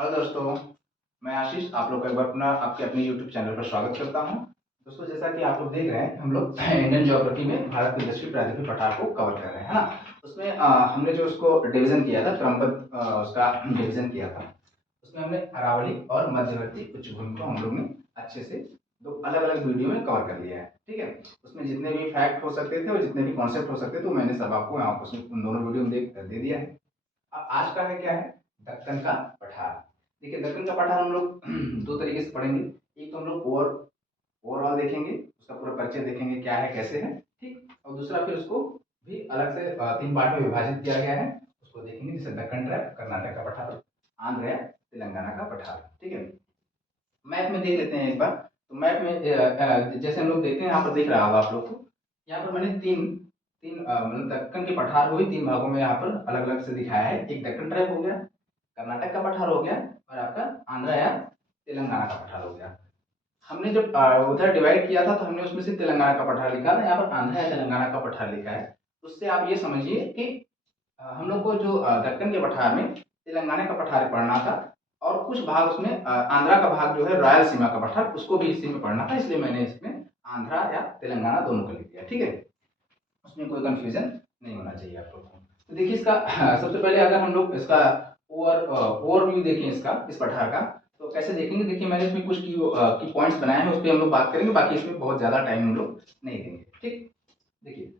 Hello दोस्तों, मैं आशीष आप लोग का एक बार पुनः आपके अपने यूट्यूब चैनल पर स्वागत करता हूं। दोस्तों, जैसा कि आप लोग देख रहे हैं, हम लोग इंडियन ज्योग्राफी में भारत के 10वीं प्रायद्वीपीय पठार को कवर कर रहे हैं, है ना। उसमें हमने जो उसको डिवीजन किया था, क्रमबद्ध उसका डिवीजन किया था। उसमें हमने अरावली और मध्यवर्ती उच्चभूमि को हम लोग ने अच्छे से दो अलग अलग वीडियो में कवर कर लिया है। ठीक है, उसमें जितने भी फैक्ट हो सकते थे और जितने भी कॉन्सेप्ट हो सकते थे, तो मैंने सब आपको यहाँ पर उन दोनों वीडियो में दे दिया है। अब आज का है क्या है, दक्कन का पठार। देखिए, दक्कन का पठार हम लोग दो तरीके से पढ़ेंगे। एक तो हम लोग ओवरऑल देखेंगे, उसका पूरा परिचय देखेंगे क्या है कैसे है, ठीक। और दूसरा फिर उसको भी अलग से तीन पार्ट में विभाजित किया गया है, उसको देखेंगे, जैसे दक्कन ट्रैप, कर्नाटक का पठार, आंध्र या तेलंगाना का पठार। ठीक है, मैप में देख लेते हैं एक बार। तो मैप में जैसे हम लोग देखते हैं, यहाँ पर दिख रहा होगा आप लोग को। यहाँ पर मैंने तीन तीन मतलब दक्कन के पठार को भी तीन भागों में यहाँ पर अलग अलग से दिखाया है। एक दक्कन ट्रैप हो गया, कर्नाटक का पठार हो गया, और आपका आंध्र या तेलंगाना का पठार हो गया। हमने जब उधर डिवाइड किया था, तो हमने उसमें से तेलंगाना का पठार लिखा था, यहाँ पर आंध्र या तेलंगाना का पठार लिखा है। उससे आप ये समझिए कि हम लोग को जो दक्कन के पठार में तेलंगाना का पठार पढ़ना था, और कुछ भाग उसमें आंध्रा का भाग जो है रायलसीमा का पठार, उसको भी इसी में पढ़ना था, इसलिए मैंने इसमें आंध्रा या तेलंगाना दोनों को लिख दिया। ठीक है, उसमें कोई कंफ्यूजन नहीं होना चाहिए आप लोग को। तो देखिए, इसका सबसे पहले अगर हम लोग इसका ओवरव्यू देखें इसका, इस पठार का, तो कैसे देखेंगे। देखिए, मैंने इसमें कुछ की पॉइंट्स बनाए हैं, उस पर हम लोग बात करेंगे, बाकी इसमें बहुत ज़्यादा टाइम हम लोग नहीं देंगे। ठीक, देखिए,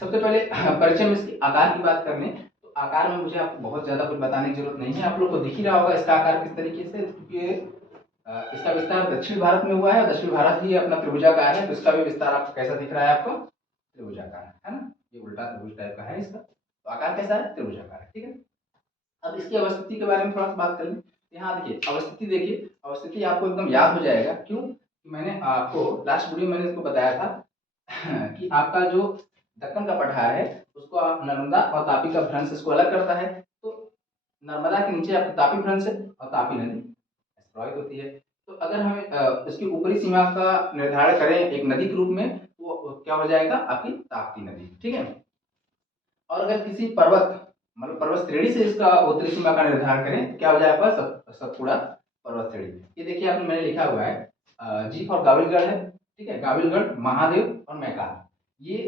सबसे पहले परिचय में इसके आकार की बात कर लें, तो आकार में मुझे आपको बहुत ज़्यादा कुछ बताने की जरूरत नहीं है, आप लोग को दिख ही रहा होगा इसका आकार किस तरीके से, क्योंकि इसका विस्तार दक्षिण भारत में हुआ है, दक्षिण भारत ही अपना त्रिभुजाकार है, तो इसका भी विस्तार आपको कैसा दिख रहा है, आपको त्रिभुजाकार है ना। ये उल्टा त्रिभुज टाइप का है इसका, तो आकार कैसा है, त्रिभुजाकार है। ठीक है, अब इसकी अवस्थिति के बारे में थोड़ा सा बात कर लें। यहाँ देखिए अवस्थिति, देखिए अवस्थिति आपको एकदम याद हो जाएगा, क्यों कि मैंने आपको लास्ट वीडियो मैंने इसको बताया था कि आपका जो दक्कन का पठार है, उसको आप नर्मदा और तापी का भ्रंश इसको अलग करता है। तो नर्मदा के नीचे आपकी तापी भ्रंश है, और तापी नदी प्रवाहित होती है। तो अगर हमें इसकी ऊपरी सीमा का निर्धारण करें एक नदी के रूप में, तो क्या हो जाएगा, आपकी ताप्ती नदी। ठीक है, और अगर किसी पर्वत मतलब पर्वत श्रेणी से इसका उत्तरी सीमा का निर्धारण करें, तो क्या हो जाएगा, सतपुड़ा पर्वत श्रेणी। ये देखिए, आपने मैंने लिखा हुआ है जी फॉर गाविलगढ़ है। ठीक है, गाविलगढ़, महादेव और मैकाल, ये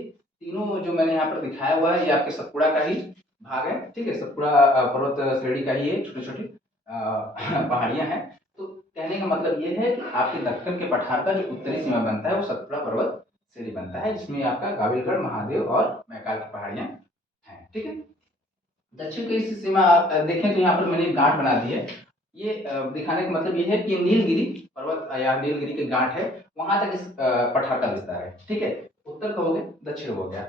तीनों जो मैंने यहाँ पर दिखाया हुआ है, ये आपके सतपुड़ा का ही भाग है। ठीक है, सतपुड़ा पर्वत श्रेणी का ही है, छोटी छोटी पहाड़ियां हैं। तो कहने का मतलब ये है कि आपके दक्कन के पठार का जो उत्तरी सीमा बनता है, वो सतपुड़ा पर्वत श्रेणी बनता है, जिसमें आपका गाविलगढ़, महादेव और मैकाल की पहाड़ियां हैं। ठीक है, दक्षिण की सीमा आप देखें, तो यहाँ पर मैंने एक गांठ बना दी है। ये दिखाने का मतलब ये है कि नीलगिरी पर्वत या नीलगिरी के गांठ है, वहां तक इस पठार का विस्तार है। ठीक है, उत्तर का हो गया, दक्षिण हो गया,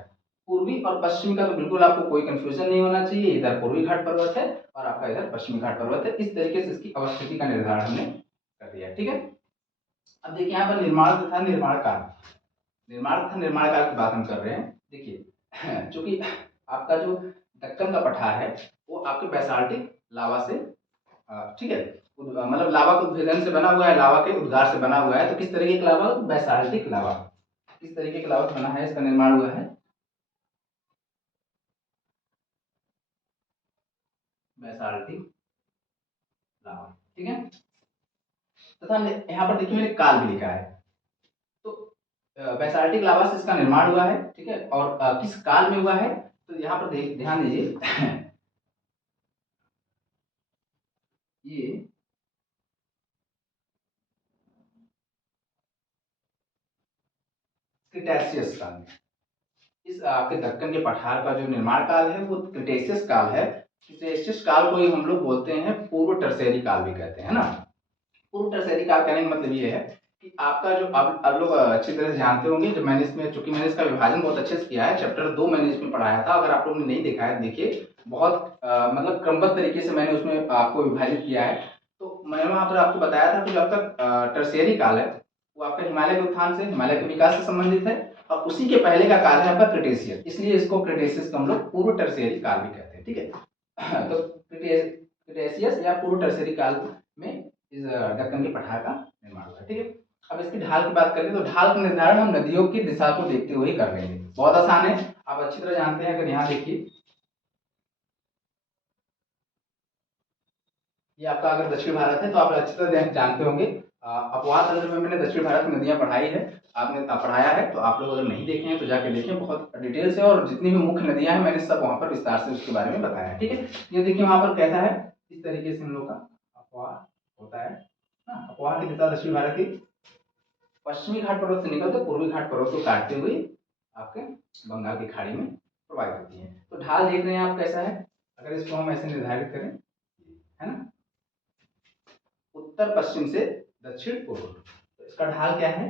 पूर्वी और पश्चिम का तो बिल्कुल आपको कोई कंफ्यूजन नहीं होना चाहिए। इधर पूर्वी घाट पर्वत है और आपका इधर पश्चिमी घाट पर्वत है। इस तरीके से इसकी अवस्थिति का निर्धारण हमने कर दिया। ठीक है, अब देखिए यहाँ पर निर्माण तथा निर्माण काल की बात हम कर रहे हैं। देखिए चूंकि आपका जो दक्कन का पठार है, वो आपके बैसाल्टिक लावा से ठीक है, मतलब लावा के उद्भेदन से बना हुआ है, लावा के उद्गार से बना हुआ है। तो किस तरीके का लावा, बैसाल्टिक लावा, किस तरीके का लावा बना है, इसका निर्माण हुआ है, बैसाल्टिक लावा। ठीक है, तथा यहाँ पर देखिए मैंने काल भी लिखा है। तो बैसाल्टिक लावा से इसका निर्माण हुआ है। ठीक है, और किस काल में हुआ है, तो यहाँ पर ध्यान दीजिए ये क्रिटेशियस काल में, इस आपके दक्कन के पठार का जो निर्माण काल है, वो क्रिटेशियस काल है। क्रिटेशियस काल को ही हम लोग बोलते हैं पूर्व टर्शियरी काल भी कहते हैं ना। पूर्व टर्शियरी काल कहने का मतलब ये है कि आपका जो आप लोग अच्छी तरह से जानते होंगे, जो मैंने इसमें चूंकि मैंने इसका विभाजन बहुत अच्छे से किया है, चैप्टर 2 मैंने इसमें पढ़ाया था। अगर आप लोगों ने नहीं देखा है, देखिए बहुत मतलब क्रमबद्ध तरीके से मैंने उसमें आपको विभाजित किया है। तो मैंने वहां पर आपको बताया था कि जब तक टर्शियरी काल है, वो आपका हिमालय के उत्थान से, हिमालय के विकास से संबंधित है, और उसी के पहले का काल है आपका क्रिटेशियस, इसलिए इसको क्रिटेशियस को हम लोग पूर्व टर्शियरी काल भी कहते हैं। ठीक है तो क्रिटेशियस या पूर्व टर्शियरी काल में इस दक्कन के पठार का निर्माण हुआ। ठीक है, अब इसकी ढाल की बात करें, तो ढाल का निर्धारण हम नदियों की दिशा को देखते हुए कर लेंगे, बहुत आसान है, आप अच्छी तरह जानते हैं। अगर यहाँ देखिए, ये आपका अगर दक्षिण भारत है तो आप अच्छी तरह जानते होंगे। अपवाह तंत्र में मैंने दक्षिण भारत की नदियां पढ़ाई है, आपने पढ़ाया है, तो आप लोग अगर नहीं देखे हैं तो जाके देखें, बहुत डिटेल से, और जितनी भी मुख्य नदियां हैं मैंने सब वहाँ पर विस्तार से उसके बारे में बताया है। ठीक है, ये देखिए वहाँ पर कैसा है, इस तरीके से हम लोग का अपवाह होता है ना। अपवाह की दिशा दक्षिण भारत की पश्चिमी घाट पर्वत से निकलकर पूर्वी घाट पर्वत को काटते हुए आपके बंगाल की खाड़ी में प्रवाहित होती है। तो ढाल देख रहे हैं आप कैसा है, अगर इसको हम ऐसे निर्धारित करें, है ना, उत्तर पश्चिम से दक्षिण पूर्व, तो इसका ढाल क्या है,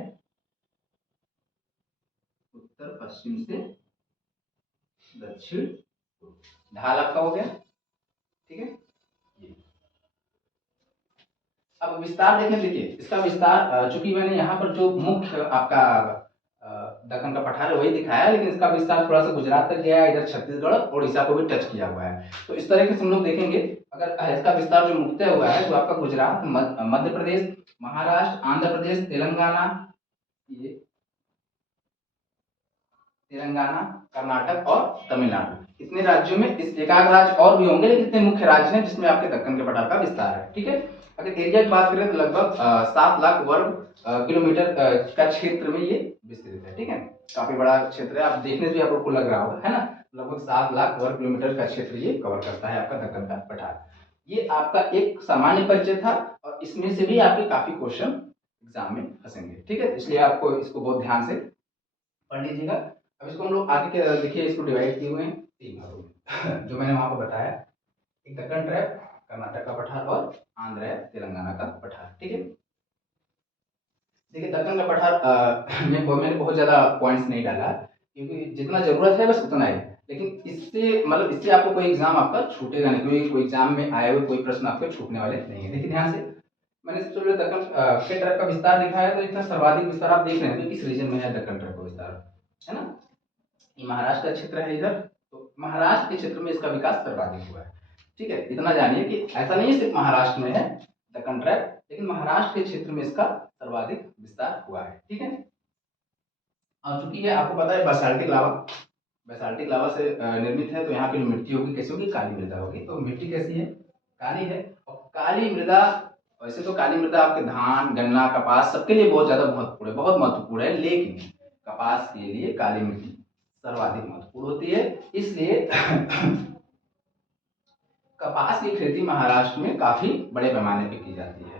उत्तर पश्चिम से दक्षिण पूर्व, ढाल आपका हो गया। ठीक है, अब विस्तार देखने, देखिए इसका विस्तार, चूंकि मैंने यहाँ पर जो मुख्य आपका दक्कन का पठार है वही दिखाया, लेकिन इसका विस्तार थोड़ा सा गुजरात तक गया है, इधर छत्तीसगढ़ उड़ीसा को भी टच किया हुआ है। तो इस तरीके से हम लोग देखेंगे, अगर इसका विस्तार जो मुख्य हुआ है वो आपका गुजरात, मध्य प्रदेश, महाराष्ट्र, आंध्र प्रदेश, तेलंगाना, ये तेलंगाना, कर्नाटक और तमिलनाडु, इतने राज्यों में, इस एकाध राज्य और भी होंगे, लेकिन इतने मुख्य राज्य हैं जिसमें आपके दक्कन के पठार का विस्तार है। ठीक है, अगर एरिया की बात करें तो लगभग 7 लाख वर्ग किलोमीटर का क्षेत्र में ये विस्तृत है। ठीक है, काफी बड़ा क्षेत्र है, आप देखने से भी आपको लग रहा होगा, है ना, लगभग 7 लाख वर्ग किलोमीटर का क्षेत्र ये कवर करता है आपका दक्कन का पठार। ये आपका एक सामान्य परिचय था, और इसमें से भी आपके काफी क्वेश्चन एग्जाम में फंसेंगे। ठीक है, इसलिए आपको इसको बहुत ध्यान से पढ़ लीजिएगा। अब इसको हम लोग आगे के देखिए, इसको डिवाइड किए हुए हैं 3 भागों में जो मैंने वहां पर बताया, एक दक्कन ट्रैप, कर्नाटक का पठार और आंध्र है तेलंगाना का पठार। ठीक है, देखिए दक्कन का पठार में मैंने बहुत ज्यादा पॉइंट्स नहीं डाला, क्योंकि जितना जरूरत है बस उतना ही, लेकिन इससे मतलब इससे आपको कोई एग्जाम आपका छूटेगा नहीं, क्योंकि कोई एग्जाम में आए हुए कोई प्रश्न आपके छूटने वाले नहीं है। देखिए ध्यान से, मैंने सबसे पहले दक्कन के ट्रैप का विस्तार दिखाया, तो इसका सर्वाधिक विस्तार आप देख रहे हैं, तो किस रीजन में है दक्कन ट्रैप का विस्तार, है ना, ये महाराष्ट्र का क्षेत्र है इधर, तो महाराष्ट्र के क्षेत्र में इसका विकास सर्वाधिक हुआ है। ठीक है, इतना जानिए कि ऐसा नहीं है सिर्फ महाराष्ट्र में है दक्कन ट्रैप, लेकिन महाराष्ट्र के क्षेत्र में इसका सर्वाधिक विस्तार हुआ है। ठीक है, और चूंकि ये आपको पता है बेसाल्टिक लावा से निर्मित है, तो यहाँ की मिट्टी होगी कैसी होगी, काली मृदा होगी। तो मिट्टी कैसी है, काली है, और काली मृदा, वैसे तो काली मृदा आपके धान, गन्ना, कपास सबके लिए बहुत ज्यादा महत्वपूर्ण है, बहुत महत्वपूर्ण है, लेकिन कपास के लिए काली मिट्टी सर्वाधिक महत्वपूर्ण होती है। इसलिए कपास की खेती महाराष्ट्र में काफी बड़े पैमाने पे की जाती है,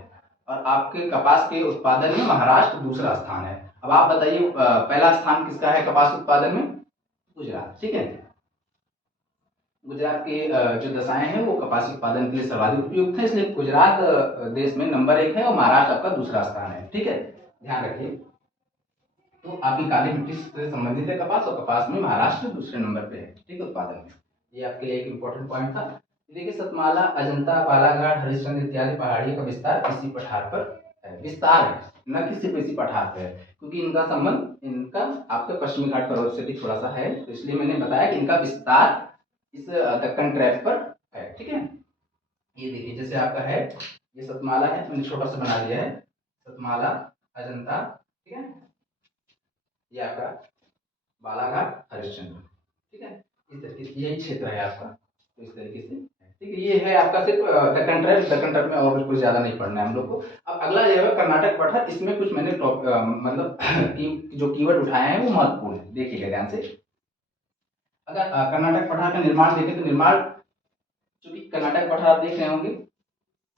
और आपके कपास के उत्पादन में महाराष्ट्र दूसरा स्थान है। अब आप बताइए पहला स्थान किसका है कपास उत्पादन में, गुजरात। ठीक है, गुजरात के जो दशाएं हैं वो कपास उत्पादन के लिए सर्वाधिक उपयुक्त है, इसलिए गुजरात देश में नंबर 1 है और महाराष्ट्र आपका दूसरा स्थान है। ठीक है, ध्यान रखिए, तो आपकी काली मिट्टी से संबंधित है कपास, और कपास में महाराष्ट्र दूसरे नंबर पे है। ठीक है, उत्पादन में, ये आपके लिए एक इम्पोर्टेंट पॉइंट था। देखिए सतमाला, अजंता, बालाघाट, हरिश्चंद्र इत्यादि पहाड़ियों का विस्तार इसी पठार पर है, विस्तार है, न कि सिर्फ इसी पठार पर है, क्योंकि इनका संबंध इनका आपके पश्चिमी घाट पर्वत से भी थोड़ा सा है, तो इसलिए मैंने बताया कि इनका विस्तार इस दक्कन ट्रैप पर है। ठीक है, ये देखिए जैसे आपका है, ये सतमाला है, मैंने छोटा सा बना दिया है, सतमाला, अजंता, ठीक है, ये आपका बालाघाट, हरिश्चंद्र। ठीक है, इस तरीके से यही क्षेत्र है आपका, तो इस तरीके से ठीक है, ये है आपका सिर्फ दक्कन ट्रैप में, और कुछ ज्यादा नहीं पढ़ना है हम लोग को। अब अगला जो है कर्नाटक पठार, इसमें कुछ मैंने मतलब जो कीवर्ड उठाए हैं वो महत्वपूर्ण है, देखिएगा ध्यान से। अगर कर्नाटक पठार का निर्माण देखें तो निर्माण, चूंकि कर्नाटक पठार आप देख रहे होंगे,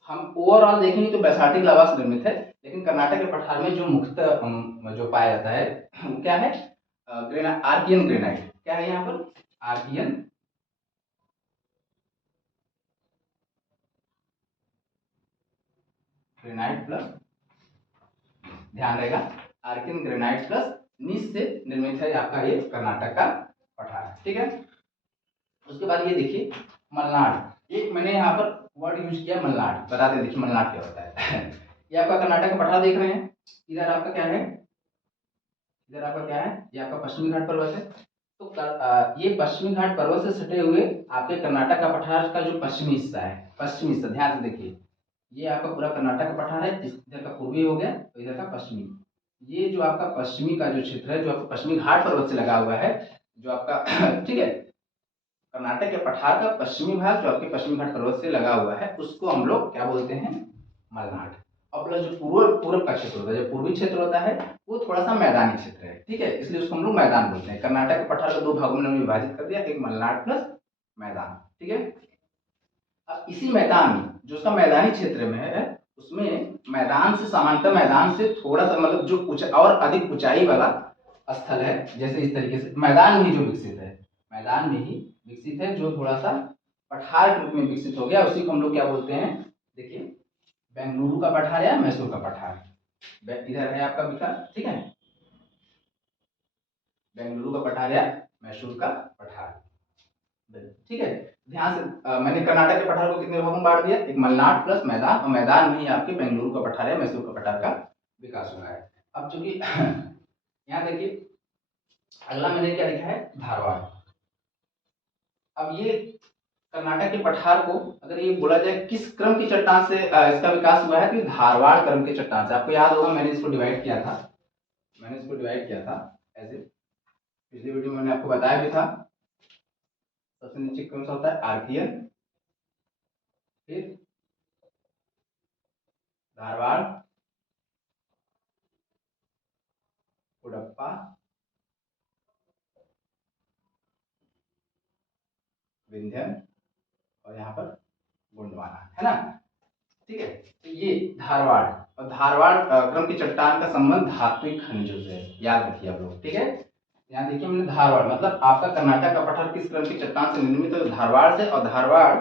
हम ओवरऑल देखेंगे तो बैसाल्टिक लावा से निर्मित है, लेकिन कर्नाटक के पठार में जो मुख्यतः जो पाया जाता है वो क्या है, आर्कियन ग्रेनाइट। क्या है यहाँ पर, आर्कियन ग्रेनाइट प्लस, ध्यान रहेगा, आर्कियन ग्रेनाइट प्लस नीस से निर्मित है आपका ये कर्नाटक का पठार। ठीक है, उसके बाद ये देखिए मलनाड, एक मैंने यहाँ पर वर्ड यूज किया मलनाड, बताते देखिए मलनाड क्या होता है ये आपका कर्नाटक का पठार देख रहे हैं, इधर आपका क्या है, इधर आपका क्या है, ये आपका पश्चिमी घाट पर्वत है, तो ये पश्चिमी घाट पर्वत से सटे हुए आपके कर्नाटक का पठार का जो पश्चिमी हिस्सा है, पश्चिमी हिस्सा ध्यान से देखिए, ये आपका पूरा कर्नाटक का पठार है, इधर का पूर्वी हो गया तो इधर का पश्चिमी, ये जो आपका पश्चिमी का जो क्षेत्र है जो आपका पश्चिमी घाट पर्वत से लगा हुआ है, जो आपका ठीक है, कर्नाटक के पठार का पश्चिमी भाग जो आपके पश्चिमी घाट पर्वत से लगा हुआ है उसको हम लोग क्या बोलते हैं, मलनाड। और प्लस जो पूर्व पूर्व का क्षेत्र होता है, जो पूर्वी क्षेत्र होता है वो थोड़ा सा मैदानी क्षेत्र है, ठीक है, इसलिए उसको हम लोग मैदान बोलते हैं। कर्नाटक के पठार को दो भागों में विभाजित कर दिया, एक मलनाड प्लस मैदान, ठीक है। अब इसी मैदान जो उसका मैदानी क्षेत्र में है उसमें मैदान से समांतर, मैदान से थोड़ा सा मतलब जो और अधिक ऊंचाई वाला स्थल है, जैसे इस तरीके से मैदान में ही जो विकसित है, मैदान में ही विकसित है, जो थोड़ा सा पठार के रूप में विकसित हो गया, उसी को हम लोग क्या बोलते हैं, देखिए बेंगलुरु का पठार या मैसूर का पठार, इधर है आपका विकास, ठीक है, बेंगलुरु का पठार या मैसूर का पठार, ठीक है। ध्यान से मैंने कर्नाटक के पठार को कितने भागों में बांट दिया, एक मलनाड प्लस मैदान, और मैदान में ही आपके बेंगलुरु का पठार या मैसूर का पठार का विकास हुआ है। अब चूंकि यहाँ देखिए अगला मैंने क्या लिखा है, धारवाड़। अब ये कर्नाटक के पठार को अगर ये बोला जाए किस क्रम की चट्टान से इसका विकास हुआ है, तो धारवाड़ क्रम की चट्टान से। आपको याद होगा मैंने इसको डिवाइड किया था, ऐसे पिछली वीडियो में मैंने आपको बताया भी था। सबसे नीचे कौन सा होता है, आर्कियन, फिर धारवाड़, कुडप्पा, विंध्यन, और यहाँ पर गोंडवाना, है ना, ठीक है। तो ये धारवाड़, और धारवाड़ क्रम की चट्टान का संबंध धात्विक खनिजों से है, याद रखिए आप लोग, ठीक है। यहाँ देखिए मैंने धारवाड़ मतलब आपका कर्नाटक का पठार किस क्रम की चट्टान से निर्मित है, धारवाड़ से, और धारवाड़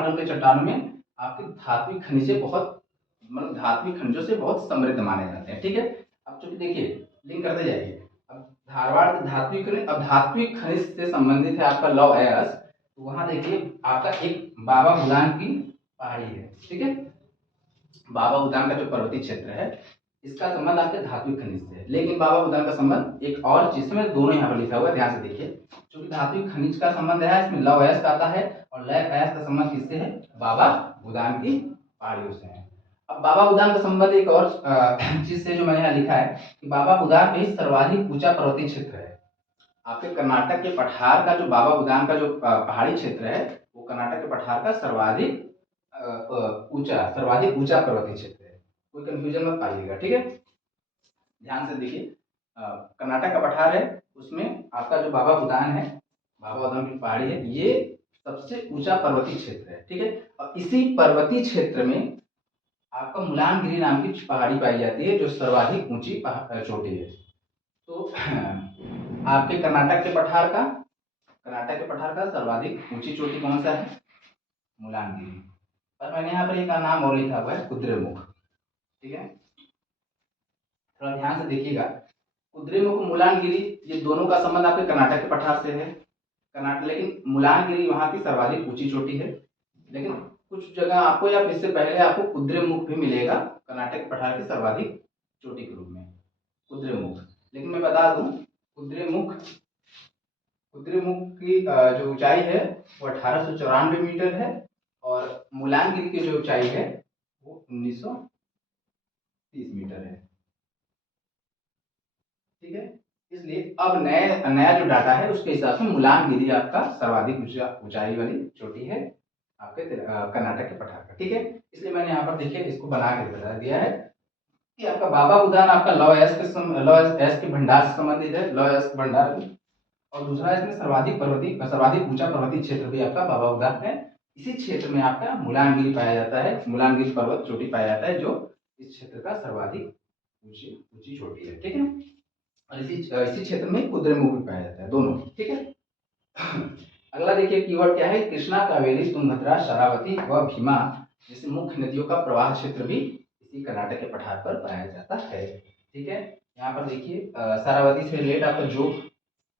क्रम के चट्टानों में आपके धात्विक खनिजे बहुत मतलब धात्विक खनिजों से बहुत समृद्ध माने जाते हैं, ठीक है। अब चूंकि देखिए लिंक करते जाइए, अब धारवाड़ से धात्विक खनिज, अब धात्विक खनिज से संबंधित है आपका लौह अयस्क, तो वहां देखिए आपका एक बाबा बुदान की पहाड़ी है, ठीक है, बाबा बुदान का जो पर्वतीय क्षेत्र है इसका संबंध आपके धात्विक खनिज से है। लेकिन बाबा बुदान का संबंध एक और चीज से, मैं दोनों यहाँ पर लिखा हुआ है, ध्यान से देखिए, क्योंकि धात्विक खनिज का संबंध है इसमें लौह अयस्क आता है, और लौह अयस्क का संबंध किससे है, बाबा बुदान की पहाड़ियों से है। अब बाबा बुदान का संबंध एक और चीज से जो मैंने यहाँ लिखा है कि बाबा बुदान में सर्वाधिक ऊंचा पर्वतीय क्षेत्र है। आपके कर्नाटक के पठार का जो बाबा बुदान का जो पहाड़ी क्षेत्र है वो कर्नाटक के पठार का सर्वाधिक ऊंचा पर्वतीय क्षेत्र है, कोई कंफ्यूजन मत पाइएगा, ठीक है। ध्यान से देखिए कर्नाटक का पठार है, उसमें आपका जो बाबा बुदान है, बाबा बुदान की पहाड़ी है, ये सबसे ऊंचा पर्वतीय क्षेत्र है, ठीक है। और इसी पर्वतीय क्षेत्र में आपका मुलानगिरी नाम की पहाड़ी पाई जाती है जो सर्वाधिक ऊंची चोटी है। तो आपके कर्नाटक के पठार का सर्वाधिक ऊंची चोटी कौन सा है, मुलानगिरी, और मैंने यहाँ पर एक नाम और लिखा हुआ है कुद्रेमुख, ठीक है, थोड़ा ध्यान से देखिएगा। कुद्रेमुख, मुलानगिरी, ये दोनों का संबंध आपके कर्नाटक के पठार से है, लेकिन मुलानगिरी वहाँ की सर्वाधिक ऊंची चोटी है। लेकिन कुछ जगह आपको या इससे पहले आपको कुद्रेमुख भी मिलेगा कर्नाटक के पठार की सर्वाधिक चोटी के रूप में, कुद्रेमुख। लेकिन मैं बता दूं कुद्रेमुख की जो ऊंचाई है वो 1894 मीटर है, और मुलानगिरी की जो ऊंचाई है वो 1930 मीटर है, ठीक है। इसलिए अब नया जो डाटा है उसके हिसाब से मुलानगिरी आपका सर्वाधिक ऊंचाई वाली चोटी है आपके कर्नाटक के पठार का, ठीक है। इसलिए मैंने यहाँ पर देखिए इसको बना के बता दिया है कि आपका बाबा बुदान आपका लौह अयस्क के भंडार से संबंधित है, लौह अयस्क भंडार, और दूसरा इसमें सर्वाधिक ऊंचा पर्वतीय क्षेत्र भी आपका बाबा बुदान है। इसी क्षेत्र में आपका मुलानगिरी पाया जाता है, मुलानगिरी पर्वत चोटी पाया जाता है जो इस क्षेत्र का सर्वाधिक ऊंची चोटी है, ठीक है। और इसी क्षेत्र में कुद्रेमुख भी पाया जाता है, दोनों, ठीक है। अगला देखिए कीवर्ड क्या है, कृष्णा, कावेरी, तुंगभद्रा, शरावती व भीमा जैसे मुख्य नदियों का प्रवाह क्षेत्र भी इसी कर्नाटक के पठार पर पाया जाता है, ठीक है। यहाँ पर देखिए शरावती से रिलेट आपका जोग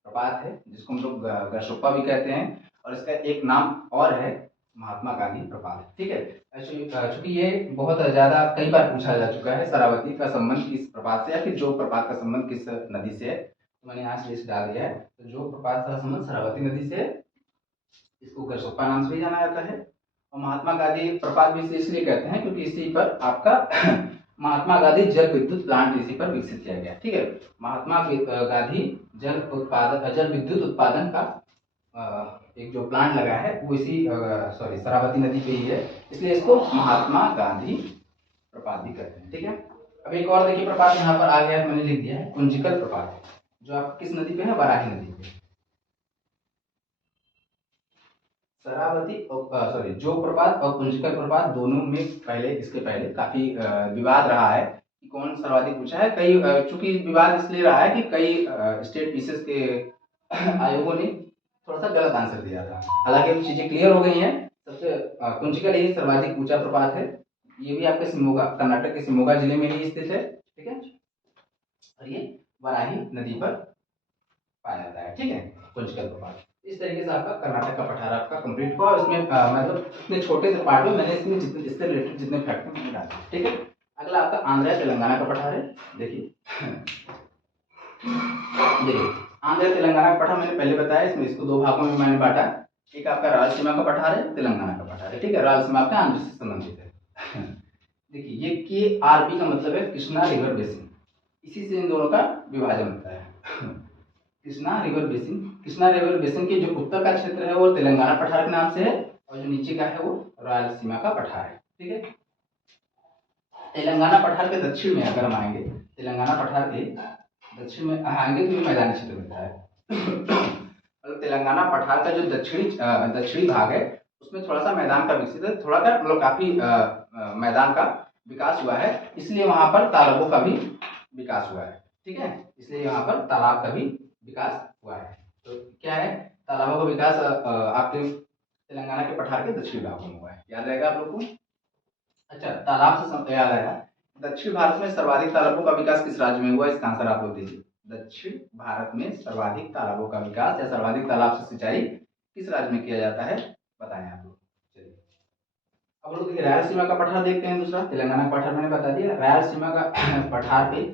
प्रपात है जिसको हम लोग गरसोप्पा भी कहते हैं, और इसका एक नाम और है महात्मा गांधी प्रपात, ठीक है। चूंकि ये बहुत ज्यादा कई बार पूछा जा चुका है शरावती का संबंध किस प्रपात से या फिर जोग प्रपात का संबंध किस नदी से है, तो मैंने यहाँ से लिस्ट डाल दिया है। तो जोग प्रपात का संबंध शरावती नदी से, इसको गरसोप्पा नाम से भी जाना जाता है, और महात्मा गांधी प्रपात भी इसलिए कहते हैं क्योंकि इसी पर आपका महात्मा गांधी जल विद्युत प्लांट इसी पर विकसित किया गया, ठीक है। महात्मा गांधी जल विद्युत उत्पादन का एक जो प्लांट लगा है वो इसी शरावती नदी पे ही है, इसलिए इसको महात्मा गांधी प्रपात भी कहते हैं। ठीक है, अब एक और देखिए प्रपात यहाँ पर आ गया है, मैंने लिख दिया है कुंजिकल प्रपात, जो आप किस नदी पे है, वाराही नदी पे। शरावती और जोग प्रपात और कुंजिकल प्रपात दोनों में इसके पहले काफी विवाद रहा है कि कौन सर्वाधिक ऊंचा है। कई चूंकि विवाद इसलिए रहा है कि कई स्टेट पीसेस के आयोगों ने थोड़ा सा गलत आंसर दिया था। हालांकि अब चीजें क्लियर हो गई हैं। सबसे कुंचिकल ही सर्वाधिक ऊंचा प्रपात है। ये भी आपके शिमोगा, कर्नाटक के शिमोगा जिले में ही स्थित है। ठीक है, और ये वाराही नदी पर पाया जाता है। ठीक है, कुंचिकल प्रपात। इस तरीके से आपका कर्नाटक का पठार आपका कंप्लीट हुआ। उसमें मतलब इतने छोटे से पार्ट में मैंने इसमें जितने इससे रिलेटेड जितने फैक्ट मैंने डाले। ठीक है, अगला आपका आंध्र तेलंगाना का पठार है। देखिए आंध्र तेलंगाना का पठार मैंने पहले बताया, इसमें इसको दो भागों में मैंने बांटा। एक आपका रायलसीमा का पठार है, तेलंगाना का पठार है। ठीक है, रायलसीमा आपका आंध्र से संबंधित है। देखिए ये KRB का मतलब है कृष्णा रिवर बेसिन, इसी से इन दोनों का विभाजन होता है। Krishna river basin, Krishna river basin के जो उत्तर का क्षेत्र है वो तेलंगाना पठार के नाम से है, और जो नीचे का है वो रायलसीमा का पठार है। ठीक है, तेलंगाना पठार के दक्षिण में अगर हम आएंगे, तेलंगाना पठार के दक्षिण में आएंगे तो ये मैदानी क्षेत्र मिलता है। मतलब तेलंगाना पठार का जो दक्षिणी भाग है उसमें थोड़ा सा मैदान का विकसित है, थोड़ा का मतलब काफी मैदान का विकास हुआ है, इसलिए वहां पर तालाबों का भी विकास हुआ है। ठीक है, इसलिए यहाँ पर तालाब का भी विकास हुआ है। तो क्या है, तालाबों का विकास आपके तेलंगाना के पठार के दक्षिणी भाग में हुआ है। याद रहेगा आप लोग को। अच्छा, तालाब से याद आया, दक्षिण भारत में सर्वाधिक तालाबों का विकास किस राज्य में हुआ, इसका आंसर आप लोग दीजिए। दक्षिण भारत में सर्वाधिक तालाबों का विकास या सर्वाधिक तालाब से सिंचाई किस राज्य में किया जाता है, बताएं आप लोग। चलिए अब लोग देखिए रायलसीमा का पठार देखते हैं। दूसरा तेलंगाना का पठार मैंने बता दिया। रायलसीमा का पठार पे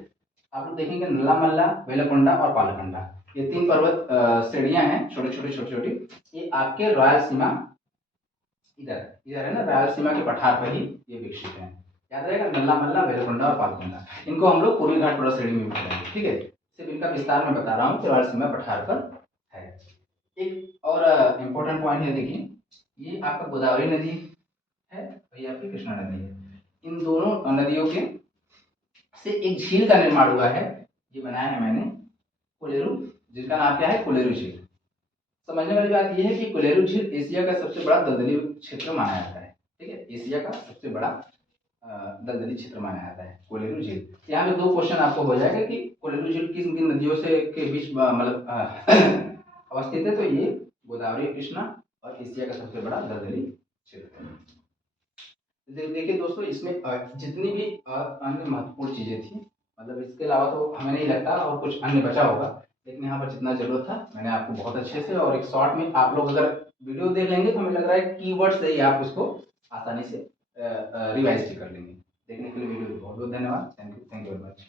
आप लोग देखेंगे नल्लामल्ला, वेलकोंडा और पालकोंडा, ये तीन पर्वत श्रेणियां हैं, छोटी छोटी। ये आपके रायलसीमा इधर इधर है ना, रायलसीमा के पठार पर ही ये विकसित है। याद रहेगा, नल्लामल्ला, वेलकोंडा और पालकोंडा, इनको हम लोग पूर्वी घाट पर्वत श्रेणी में बताएंगे। ठीक है, सिर्फ इनका विस्तार में बता रहा हूँ कि रायलसीमा पठार पर है। एक और इम्पोर्टेंट पॉइंट है, देखिए ये आपका गोदावरी नदी है और ये आपकी कृष्णा नदी है। इन दोनों नदियों के से एक झील का निर्माण हुआ है, ये बनाया है मैंने, कोलेरू, जिसका नाम क्या है, कोलेरू झील। समझने वाली बात यह है कि कोलेरू झील एशिया का सबसे बड़ा दलदली क्षेत्र माना जाता है। ठीक है, एशिया का सबसे बड़ा दलदली क्षेत्र माना जाता है कोलेरू झील। यहाँ पे दो क्वेश्चन आपको हो जाएगा कि कोलेरू झील किस किन नदियों से के बीच मतलब अवस्थित है, तो ये गोदावरी, कृष्णा और एशिया का सबसे बड़ा दलदली क्षेत्र है। देखिए दोस्तों, इसमें जितनी भी अन्य महत्वपूर्ण चीजें थी, मतलब इसके अलावा तो हमें नहीं लगता और कुछ अन्य बचा होगा, लेकिन यहाँ पर जितना जरूरत था मैंने आपको बहुत अच्छे से और एक शॉर्ट में, आप लोग अगर वीडियो देख लेंगे तो हमें लग रहा है कीवर्ड से ही आप उसको आसानी से रिवाइज कर लेंगे। देखने के लिए वीडियो बहुत बहुत धन्यवाद। Thank you very much.